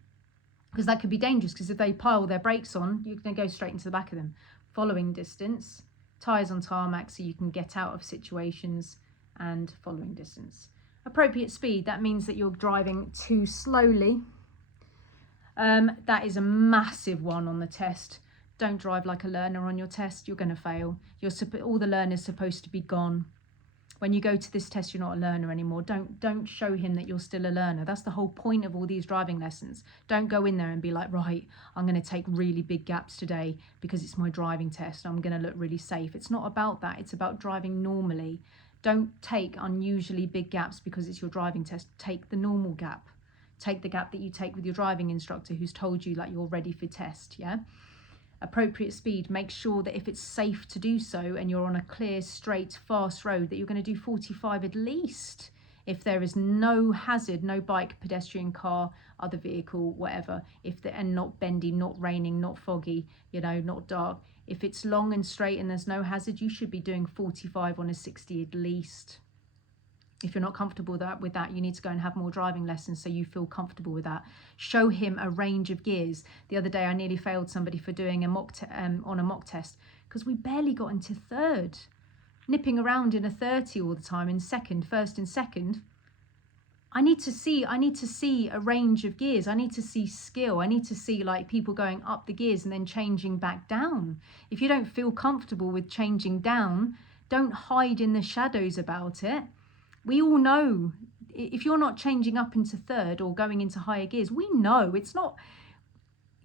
because that could be dangerous, because if they pile their brakes on, you're going to go straight into the back of them. Following distance, tyres on tarmac so you can get out of situations, and following distance. Appropriate speed, that means that you're driving too slowly. That is a massive one on the test. Don't drive like a learner on your test, you're going to fail. All the learners supposed to be gone. When you go to this test, you're not a learner anymore. Don't show him that you're still a learner. That's the whole point of all these driving lessons. Don't go in there and be like, right, I'm going to take really big gaps today because it's my driving test. I'm going to look really safe. It's not about that. It's about driving normally. Don't take unusually big gaps because it's your driving test. Take the normal gap. Take the gap that you take with your driving instructor who's told you that you're ready for test, yeah? Appropriate speed, make sure that if it's safe to do so and you're on a clear, straight, fast road, that you're going to do 45 at least. If there is no hazard, no bike, pedestrian, car, other vehicle, whatever, and not bendy, not raining, not foggy, not dark. If it's long and straight and there's no hazard, you should be doing 45 on a 60 at least. If you're not comfortable with that, you need to go and have more driving lessons so you feel comfortable with that. Show him a range of gears. The other day I nearly failed somebody for doing on a mock test because we barely got into third. Nipping around in a 30 all the time in second, first and second. I need to see a range of gears. I need to see skill. I need to see like people going up the gears and then changing back down. If you don't feel comfortable with changing down, don't hide in the shadows about it. We all know if you're not changing up into third or going into higher gears, we know it's not,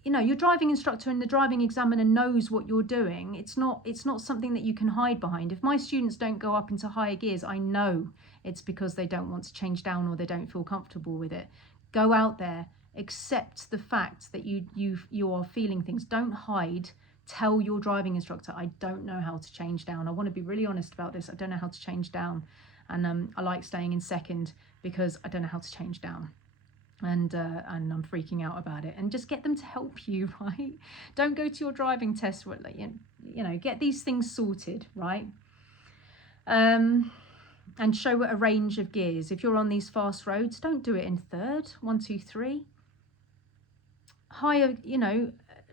your driving instructor and the driving examiner knows what you're doing. It's not something that you can hide behind. If my students don't go up into higher gears, I know it's because they don't want to change down or they don't feel comfortable with it. Go out there, accept the fact that you are feeling things. Don't hide. Tell your driving instructor, I don't know how to change down. I want to be really honest about this. I don't know how to change down. And I like staying in second because I don't know how to change down. And I'm freaking out about it. And just get them to help you, right? Don't go to your driving test, get these things sorted, right? And show a range of gears. If you're on these fast roads, don't do it in third, 1, 2, 3. Higher,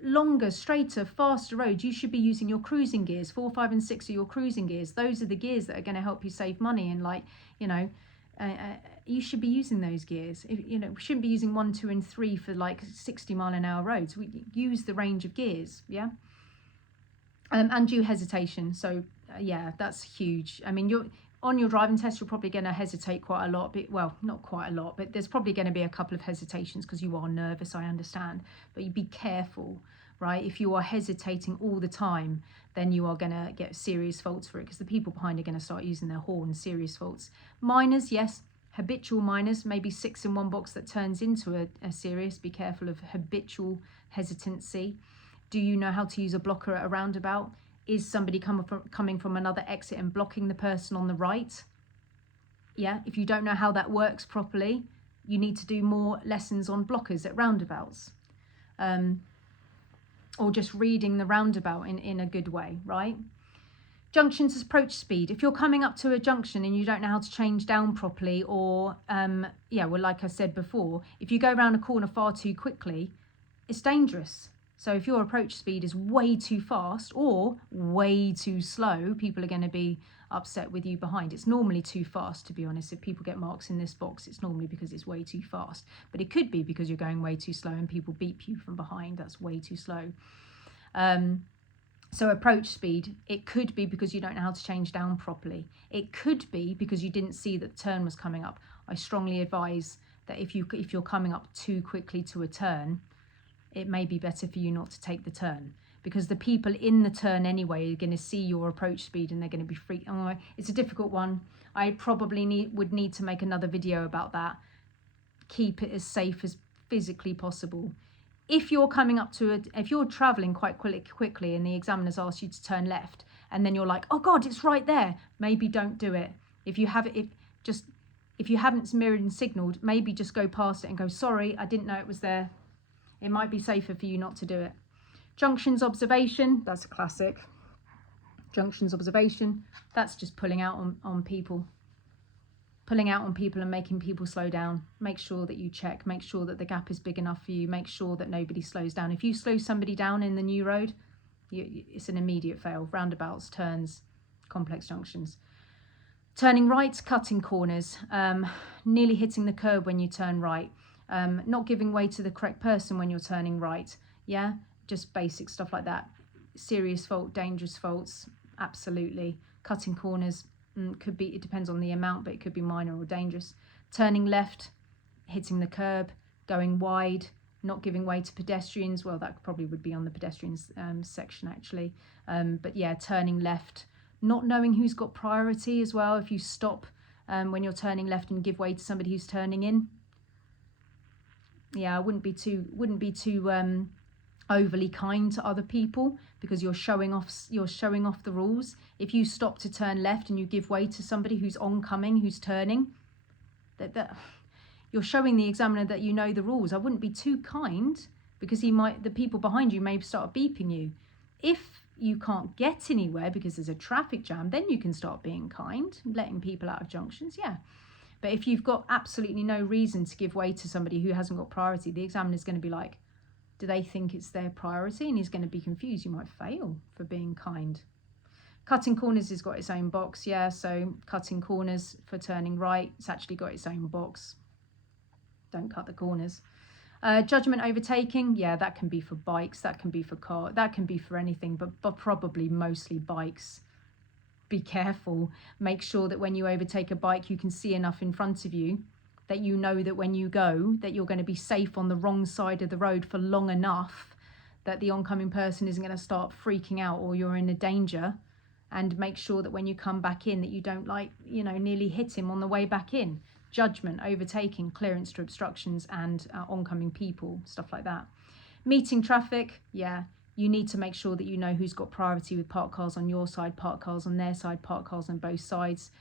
longer, straighter, faster roads, you should be using your cruising gears. 4, 5 and 6 are your cruising gears. Those are the gears that are going to help you save money, and you should be using those gears. We shouldn't be using 1, 2 and 3 for like 60-mile-an-hour roads. We use the range of gears, yeah. Undue hesitation, so yeah, that's huge. I mean, you're on your driving test, you're probably going to hesitate quite a lot, but well, not quite a lot, but there's probably going to be a couple of hesitations because you are nervous, I understand, but you be careful, right? If you are hesitating all the time, then you are going to get serious faults for it because the people behind are going to start using their horn. Serious faults. Minors, yes, habitual minors, maybe 6 in one box that turns into a serious. Be careful of habitual hesitancy. Do you know how to use a blocker at a roundabout? Is somebody coming from another exit and blocking the person on the right? Yeah, if you don't know how that works properly, you need to do more lessons on blockers at roundabouts. Or just reading the roundabout in a good way, right? Junctions approach speed. If you're coming up to a junction and you don't know how to change down properly, or yeah, well, like I said before, if you go around a corner far too quickly, it's dangerous. So if your approach speed is way too fast or way too slow, people are going to be upset with you behind. It's normally too fast, to be honest. If people get marks in this box, it's normally because it's way too fast. But it could be because you're going way too slow and people beep you from behind. That's way too slow. So approach speed, it could be because you don't know how to change down properly. It could be because you didn't see that the turn was coming up. I strongly advise that if you're coming up too quickly to a turn, it may be better for you not to take the turn, because the people in the turn anyway are going to see your approach speed and they're going to be freaked. Oh, it's a difficult one. I probably would need to make another video about that. Keep it as safe as physically possible. If you're coming up to if you're traveling quite quickly and the examiner's asked you to turn left and then you're like, oh God, it's right there, maybe don't do it. If you haven't mirrored and signaled, maybe just go past it and go, sorry, I didn't know it was there. It might be safer for you not to do it. Junctions observation, that's a classic. Junctions observation, that's just pulling out on people. Pulling out on people and making people slow down. Make sure that you check, make sure that the gap is big enough for you, make sure that nobody slows down. If you slow somebody down in the new road, it's an immediate fail. Roundabouts, turns, complex junctions. Turning right, cutting corners, nearly hitting the curb when you turn right. Not giving way to the correct person when you're turning right. Yeah, just basic stuff like that. Serious fault, dangerous faults, absolutely. Cutting corners, could be, it depends on the amount, but it could be minor or dangerous. Turning left, hitting the curb, going wide, not giving way to pedestrians. Well, that probably would be on the pedestrians section actually. But yeah, turning left, not knowing who's got priority as well. If you stop when you're turning left and give way to somebody who's turning in. Yeah, I wouldn't be too overly kind to other people, because you're showing off the rules. If you stop to turn left and you give way to somebody who's oncoming, who's turning, that you're showing the examiner that you know the rules. I wouldn't be too kind, because the people behind you may start beeping you. If you can't get anywhere because there's a traffic jam, then you can start being kind, letting people out of junctions, yeah. But if you've got absolutely no reason to give way to somebody who hasn't got priority, the examiner's going to be like, do they think it's their priority? And he's going to be confused. You might fail for being kind. Cutting corners has got its own box, yeah. So cutting corners for turning right, it's actually got its own box. Don't cut the corners. Judgment overtaking, yeah, that can be for bikes, that can be for car, that can be for anything, but probably mostly bikes. Be careful. Make sure that when you overtake a bike, you can see enough in front of you that you know that when you go, that you're going to be safe on the wrong side of the road for long enough that the oncoming person isn't going to start freaking out or you're in a danger. And make sure that when you come back in that you don't, like, you know, nearly hit him on the way back in. Judgment, overtaking, clearance to obstructions and oncoming people, stuff like that. Meeting traffic, yeah. You need to make sure that you know who's got priority with parked cars on your side, parked cars on their side, parked cars on both sides.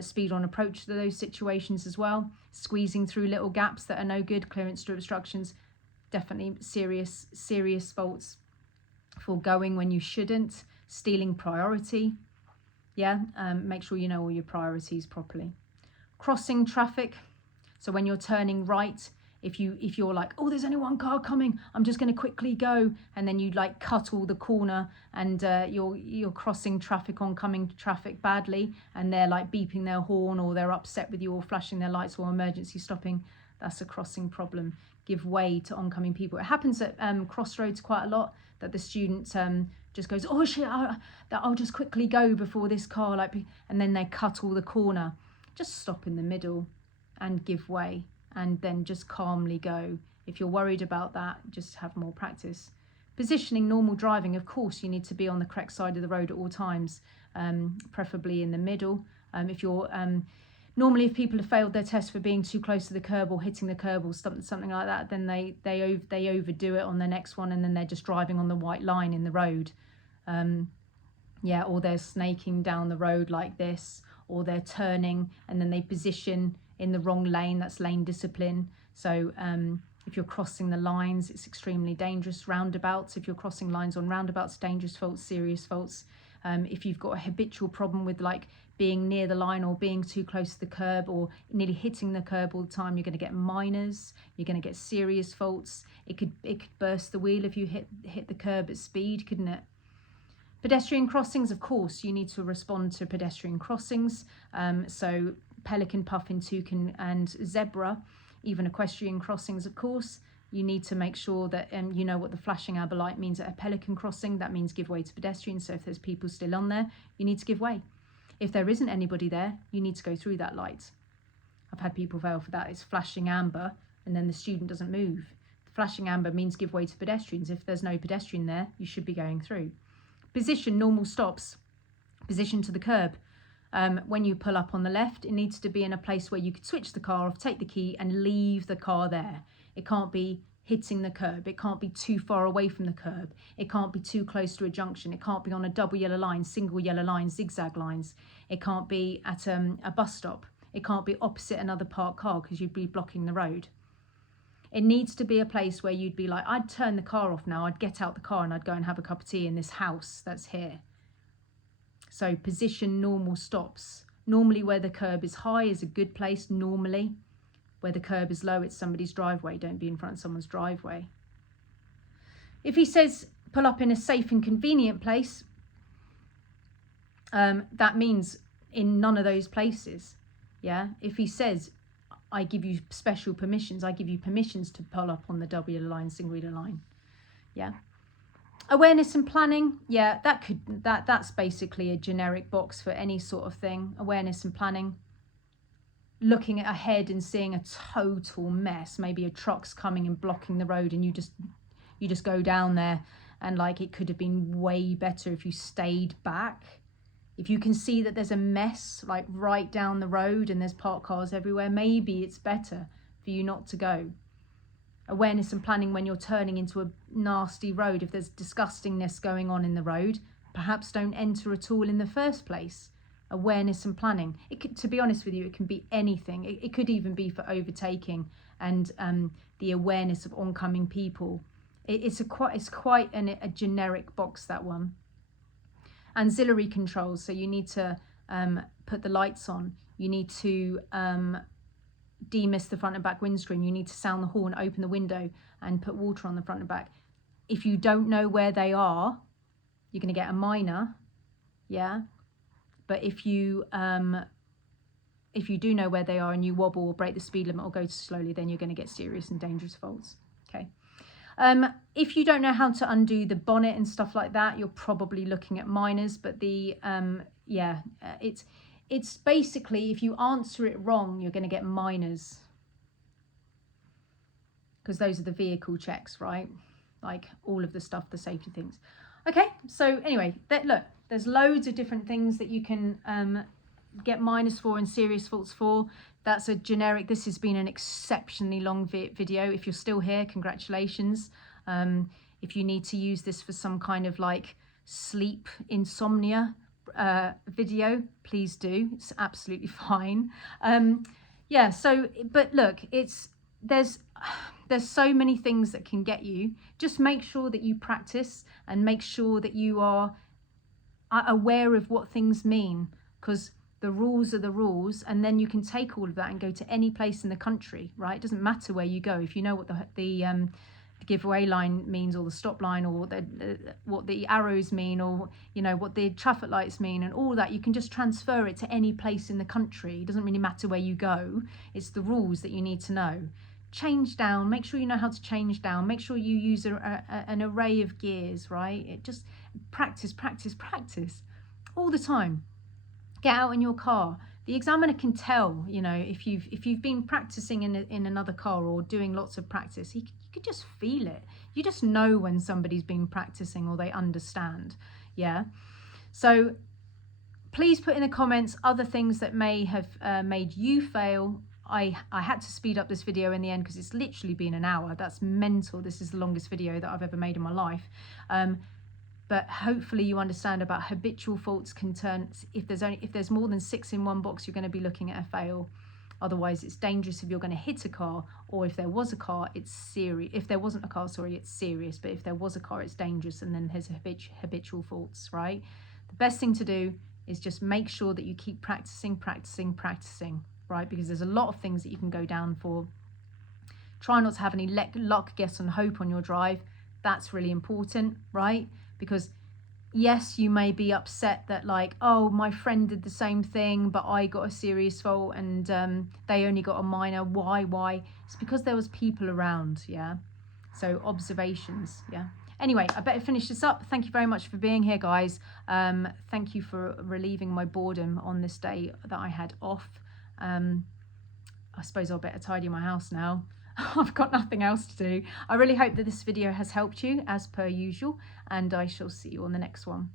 Speed on approach to those situations as well. Squeezing through little gaps that are no good, clearance to obstructions. Definitely serious faults. Foregoing when you shouldn't. Stealing priority. Yeah, make sure you know all your priorities properly. Crossing traffic. So when you're turning right, if you're like, oh, there's only one car coming, I'm just going to quickly go, and then you like cut all the corner and you're crossing traffic, oncoming traffic badly, and they're like beeping their horn or they're upset with you or flashing their lights or emergency stopping, that's a crossing problem. Give way to oncoming people. It happens at crossroads quite a lot, that the student just goes, oh shit, I'll just quickly go before this car, like, and then they cut all the corner. Just stop in the middle and give way. And then just calmly go. If you're worried about that, just have more practice. Positioning, normal driving, of course you need to be on the correct side of the road at all times, preferably in the middle. If you're normally, if people have failed their test for being too close to the curb or hitting the curb or something like that, then they overdo it on the next one, and then they're just driving on the white line in the road. Yeah, or they're snaking down the road like this, or they're turning and then they position in the wrong lane. That's lane discipline. So if you're crossing the lines, it's extremely dangerous. Roundabouts, if you're crossing lines on roundabouts, dangerous faults, serious faults. If you've got a habitual problem with like being near the line or being too close to the curb or nearly hitting the curb all the time, you're going to get minors, you're going to get serious faults. It could burst the wheel if you hit the curb at speed, couldn't it? Pedestrian crossings, of course, you need to respond to pedestrian crossings. So pelican, puffin, toucan and zebra, even equestrian crossings, of course. You need to make sure that you know what the flashing amber light means at a pelican crossing. That means give way to pedestrians. So if there's people still on there, you need to give way. If there isn't anybody there, you need to go through that light. I've had people fail for that. It's flashing amber and then the student doesn't move. The flashing amber means give way to pedestrians. If there's no pedestrian there, you should be going through. Position, normal stops. Position to the curb. When you pull up on the left, it needs to be in a place where you could switch the car off, take the key and leave the car there. It can't be hitting the curb. It can't be too far away from the curb. It can't be too close to a junction. It can't be on a double yellow line, single yellow line, zigzag lines. It can't be at a bus stop. It can't be opposite another parked car because you'd be blocking the road. It needs to be a place where you'd be like, I'd turn the car off now. I'd get out the car and I'd go and have a cup of tea in this house that's here. So position, normal stops. Normally where the curb is high is a good place, normally. Where the curb is low, it's somebody's driveway. Don't be in front of someone's driveway. If he says pull up in a safe and convenient place, that means in none of those places. Yeah. If he says, I give you special permissions, I give you permissions to pull up on the double yellow line, single yellow line. Yeah. Awareness and planning, yeah, that's basically a generic box for any sort of thing. Awareness and planning. Looking ahead and seeing a total mess. Maybe a truck's coming and blocking the road and you just go down there and like it could have been way better if you stayed back. If you can see that there's a mess like right down the road and there's parked cars everywhere, maybe it's better for you not to go. Awareness and planning when you're turning into a nasty road. If there's disgustingness going on in the road, perhaps don't enter at all in the first place. Awareness and planning. It could, to be honest with you, it can be anything. It could even be for overtaking and the awareness of oncoming people. It's quite a generic box, that one. Ancillary controls. So you need to put the lights on. You need to demist the front and back windscreen. You need to sound the horn, open the window and put water on the front and back. If you don't know where they are, you're going to get a minor. Yeah. But if you do know where they are and you wobble or break the speed limit or go too slowly, then you're going to get serious and dangerous faults. Okay. If you don't know how to undo the bonnet and stuff like that, you're probably looking at minors. But it's basically, if you answer it wrong, you're going to get minors. Because those are the vehicle checks, right? Like all of the stuff, the safety things. Okay, so anyway, look, there's loads of different things that you can get minors for and serious faults for. That's a generic. This has been an exceptionally long video. If you're still here, congratulations. If you need to use this for some kind of like sleep insomnia video, please do. It's absolutely fine. Yeah, so, but look, there's so many things that can get you. Just make sure that you practice and make sure that you are aware of what things mean, because the rules are the rules, and then you can take all of that and go to any place in the country, right? It doesn't matter where you go. If you know what the giveaway line means, or the stop line, or what the arrows mean, or you know what the traffic lights mean and all that, you can just transfer it to any place in the country. It doesn't really matter where you go. It's the rules that you need to know. Change down, make sure you know how to change down, make sure you use an array of gears, right? It just practice all the time. Get out in your car. The examiner can tell, you know, if you've been practicing in another car or doing lots of practice, you could just feel it. You just know when somebody's been practicing or they understand. Yeah. So please put in the comments other things that may have made you fail. I had to speed up this video in the end because it's literally been an hour. That's mental. This is the longest video that I've ever made in my life. but hopefully you understand about habitual faults can turn, if there's more than 6 in one box, you're going to be looking at a fail. Otherwise, it's dangerous if you're going to hit a car, or if there was a car, it's serious. If there wasn't a car, sorry, it's serious. But if there was a car, it's dangerous, and then there's habitual faults, right? The best thing to do is just make sure that you keep practicing, right? Because there's a lot of things that you can go down for. Try not to have any luck, guess, and hope on your drive. That's really important, right? Because yes, you may be upset that like, oh, my friend did the same thing, but I got a serious fault and they only got a minor. Why? It's because there was people around, yeah? So observations, yeah? Anyway, I better finish this up. Thank you very much for being here, guys. Thank you for relieving my boredom on this day that I had off. I suppose I'll better tidy my house now. I've got nothing else to do. I really hope that this video has helped you as per usual, and I shall see you on the next one.